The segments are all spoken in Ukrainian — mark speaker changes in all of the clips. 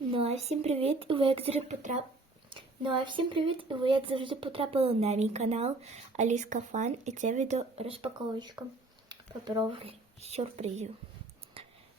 Speaker 1: Ну а всім привіт! Ви як завжди потрап... Ну а всім привіт! Ви як завжди потрапили на мій канал Аліска Фан. І це відео розпаковочка паперових сюрпризів.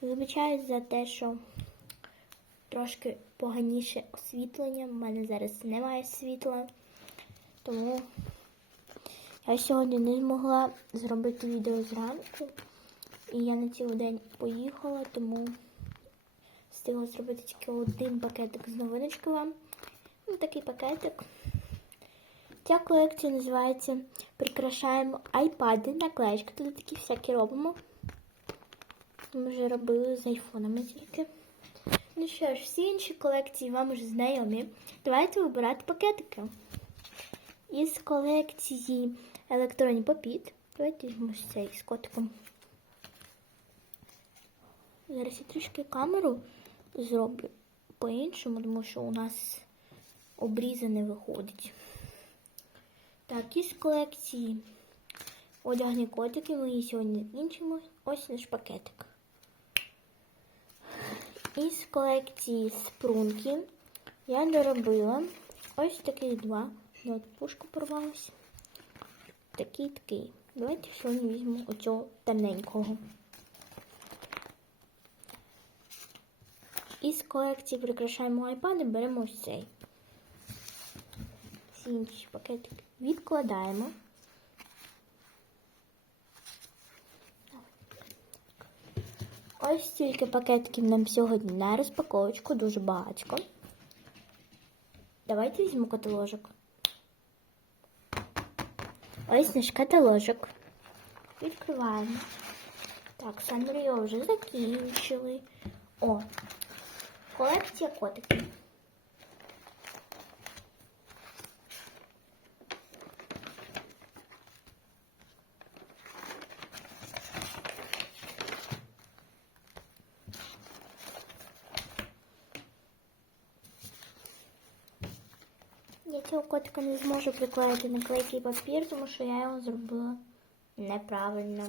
Speaker 1: Вибачаю за те, що трошки поганіше освітлення. У мене зараз немає світла. Тому я сьогодні не змогла зробити відео зранку. І я на цілий день поїхала, тому встигла зробити тільки один пакетик з новиночки вам. Ну, такий пакетик. Ця колекція називається Прикрашаємо айпади, наклеєчки. Тут такі всякі робимо. Ми вже робили з айфонами тільки. Ну що ж, всі інші колекції вам вже знайомі. Давайте вибирати пакетики. Із колекції електронні попіт. Давайте візьмемо цей з котиком. Зараз я трішки камеру зроблю по-іншому, тому що у нас обрізи не виходить. Так, із колекції одягні котики ми її сьогодні закінчимо. Ось наш пакетик. Із колекції спрунки я доробила ось таких два. От пушка порвалась. Такий такий. Давайте сьогодні візьмемо оцього темненького. Із колекції прикрашаємо айпади, беремо ось цей. Всі інші пакетики відкладаємо. Ось стільки пакетиків нам сьогодні на розпаковочку, дуже багатько. Давайте візьмемо каталожок. Ось наш каталожок. Відкриваємо. Так, Санріо вже закінчили. О, колекція котиків. Я цього котика не зможу приклеїти на клейкий папір, тому що я його зробила неправильно.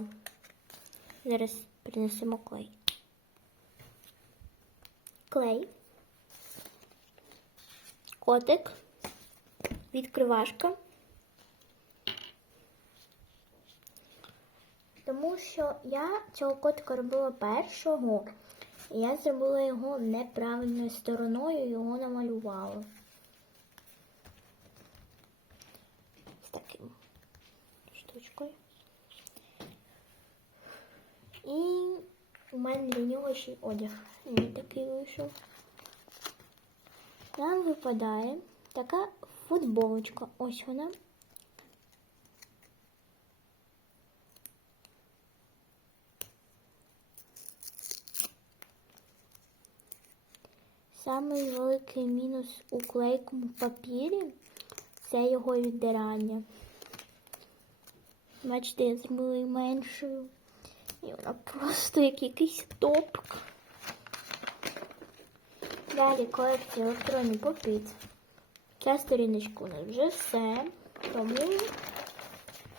Speaker 1: Зараз принесемо клей. Клей. Котик. Відкривашка. Тому що я цього котика робила першого, і я зробила його неправильною стороною, його намалювала. З таким штучкою. І у мене для нього ще й одяг. Він такий вийшов. Нам випадає така футболочка. Ось вона. Самий великий мінус у клейкому папірі це його віддирання. Бачите, я зробила меншою. І вона просто як якийсь топк. Далі колекція електронний попит. Ця сторіночка у нас вже все. Тому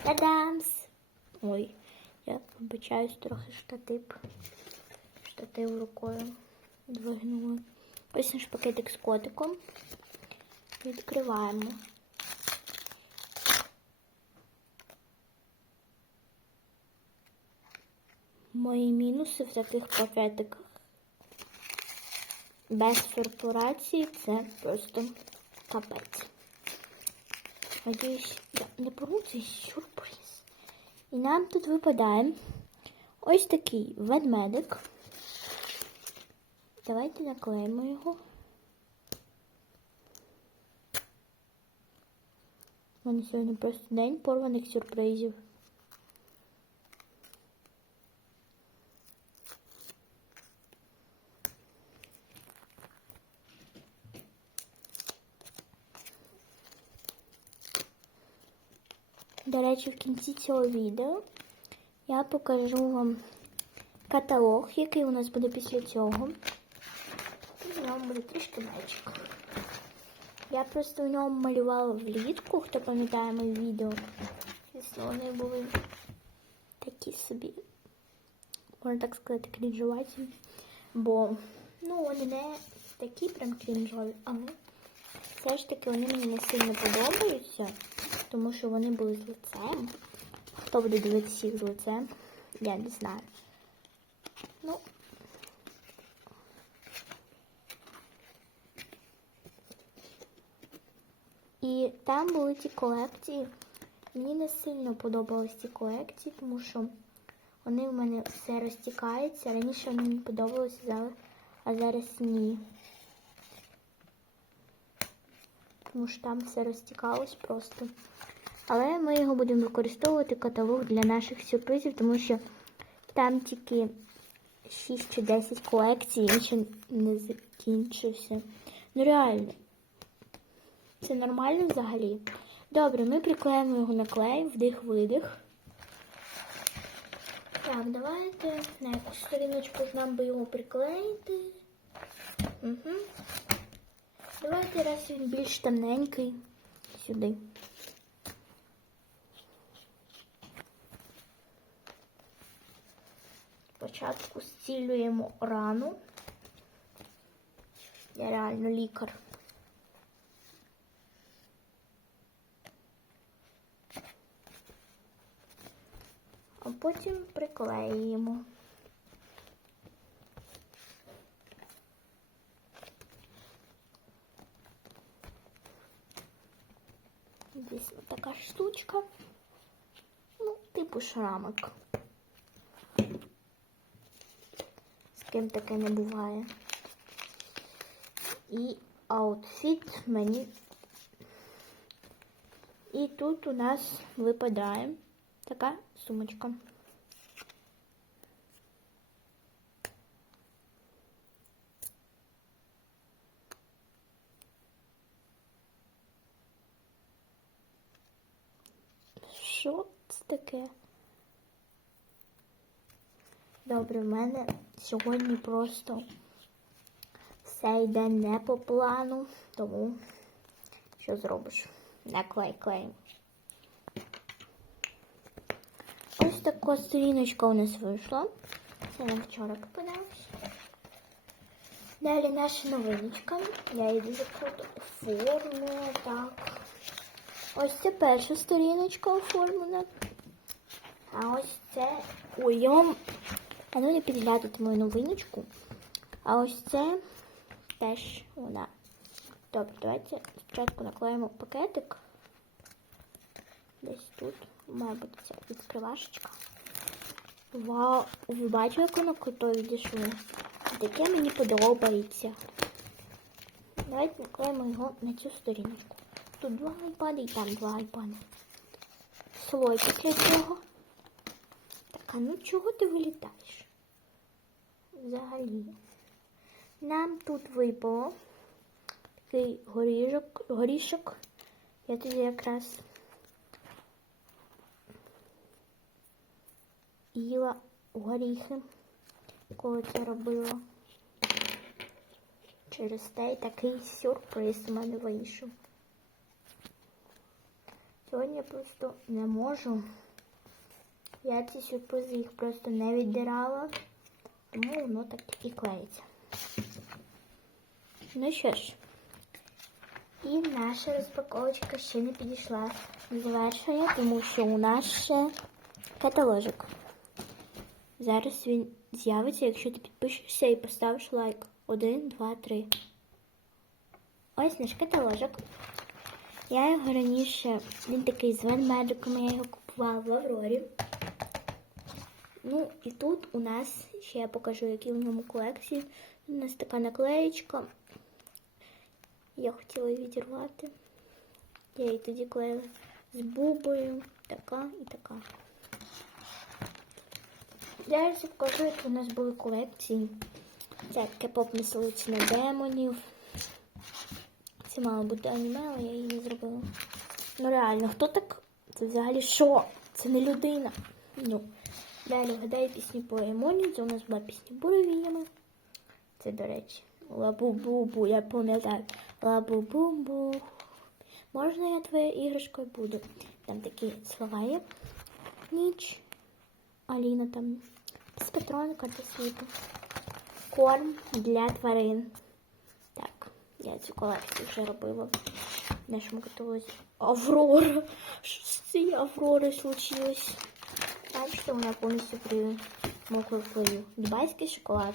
Speaker 1: тадамс! Ой, я вибачаюсь трохи штатив. Штатив рукою двигнула. Ось наш пакетик з котиком. Відкриваємо. Мої мінуси в таких пакетиках. Без фурпурації це просто капець. Надіюсь, я не порву цей сюрприз. І нам тут випадає ось такий ведмедик. Давайте наклеїмо його. У мене сьогодні просто день порваних сюрпризів. До речі, в кінці цього відео я покажу вам каталог, який у нас буде після цього. І в ньому буде трішки мечик. Я просто в ньому малювала влітку, хто пам'ятає мої відео. Звісно, вони були такі собі, можна так сказати, крінжуваті. Бо, ну, вони не такі прям крінжові, але все ж таки вони мені не сильно подобаються, тому що вони були з лицем. Хто буде дивитися їх з лицем, я не знаю. Ну, І там були ті колекції. Мені не сильно подобались ті колекції, тому що вони в мене все розтікається. Раніше мені подобалися, зараз- а зараз ні. Тому що там все розтікалось просто. Але ми його будемо використовувати каталог для наших сюрпризів, тому що там тільки 6 чи 10 колекцій, він ще не закінчився. Ну реально. Це нормально взагалі? Добре, ми приклеїмо його на клей, вдих-видих. Так, давайте на якусь сторіночку нам би його приклеїти. Угу. Давайте, раз він більш темненький, сюди. Спочатку зцілюємо рану. Я реально лікар. а потім приклеїмо. Десь штучка. Ну, типу шрамик. З ким таке не буває. І аутфіт мені. І тут у нас випадає така сумочка. Що це таке? Добре, в мене сьогодні просто все йде не по плану, тому що зробиш? Наклей клей. Ось така сторіночка у нас вийшла. Це нам вчора попадалось. Далі наша новиночка. Я її закруту оформлю. Так. Ось це перша сторіночка оформлена. А ось це. Ой, я вам. А ну не підглядати мою новиночку. А ось це теж вона. Добре, давайте спочатку наклеїмо пакетик. Десь тут має бути ця відкривашечка. Вау, ви бачите, як воно круто відійшло? Таке мені подобається. Давайте наклеїмо його на цю сторіночку. Тут два айпади і там два айпади. Слойки для цього. Так, а ну чого ти вилітаєш? Взагалі. Нам тут випало такий горішок, горішок. Я тоді якраз їла горіхи, коли це робила. Через те такий сюрприз у мене вийшов. Сьогодні я просто не можу. Я ці сюрпризи їх просто не віддирала, тому воно так і клеїться. Ну що ж, і наша розпаковочка ще не підійшла до завершення, тому що у нас ще каталожик. Зараз він з'явиться, якщо ти підпишешся і поставиш лайк. Один, два, три. Ось наш каталожик. Я його раніше, він такий з ведмедиками, я його купувала в Аврорі. Ну, і тут у нас, ще я покажу, які в ньому колекції. У нас така наклеєчка. Я хотіла її відірвати. Я її тоді клеїла з бубою. Така і така. Я покажу, які у нас були колекції. Це таке поп мисливці на демонів. Це мало бути аніме, але я її не зробила. Ну реально, хто так? Це взагалі що? Це не людина. Ну, далі вгадаю пісню по Емоні. Це у нас була пісня буровіями. Це, до речі, лабу-бу-бу, я пам'ятаю. Лабу-бу-бу. Можна я твоєю іграшкою буду? Там такі слова є. Ніч. Аліна там. З Петроника до світу. Корм для тварин. Я цю колекцію вже робила в нашому каталозі. Аврора! Що з цією Авророю случилось? Бачите, мене повністю примокли впливу. Дубайський шоколад.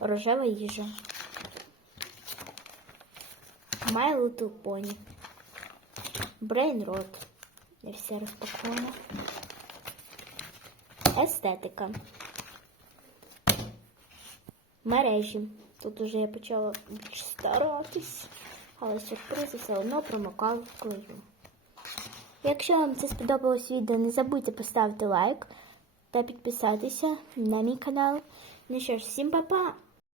Speaker 1: Рожева їжа. My Little Pony. Brain Rot. Не все розпаковано. Естетика. Мережі. Тут уже я почала більш старатись, але сюрпризи все одно промокав клею. Якщо вам це сподобалось відео, не забудьте поставити лайк та підписатися на мій канал. Ну що ж, всім па-па!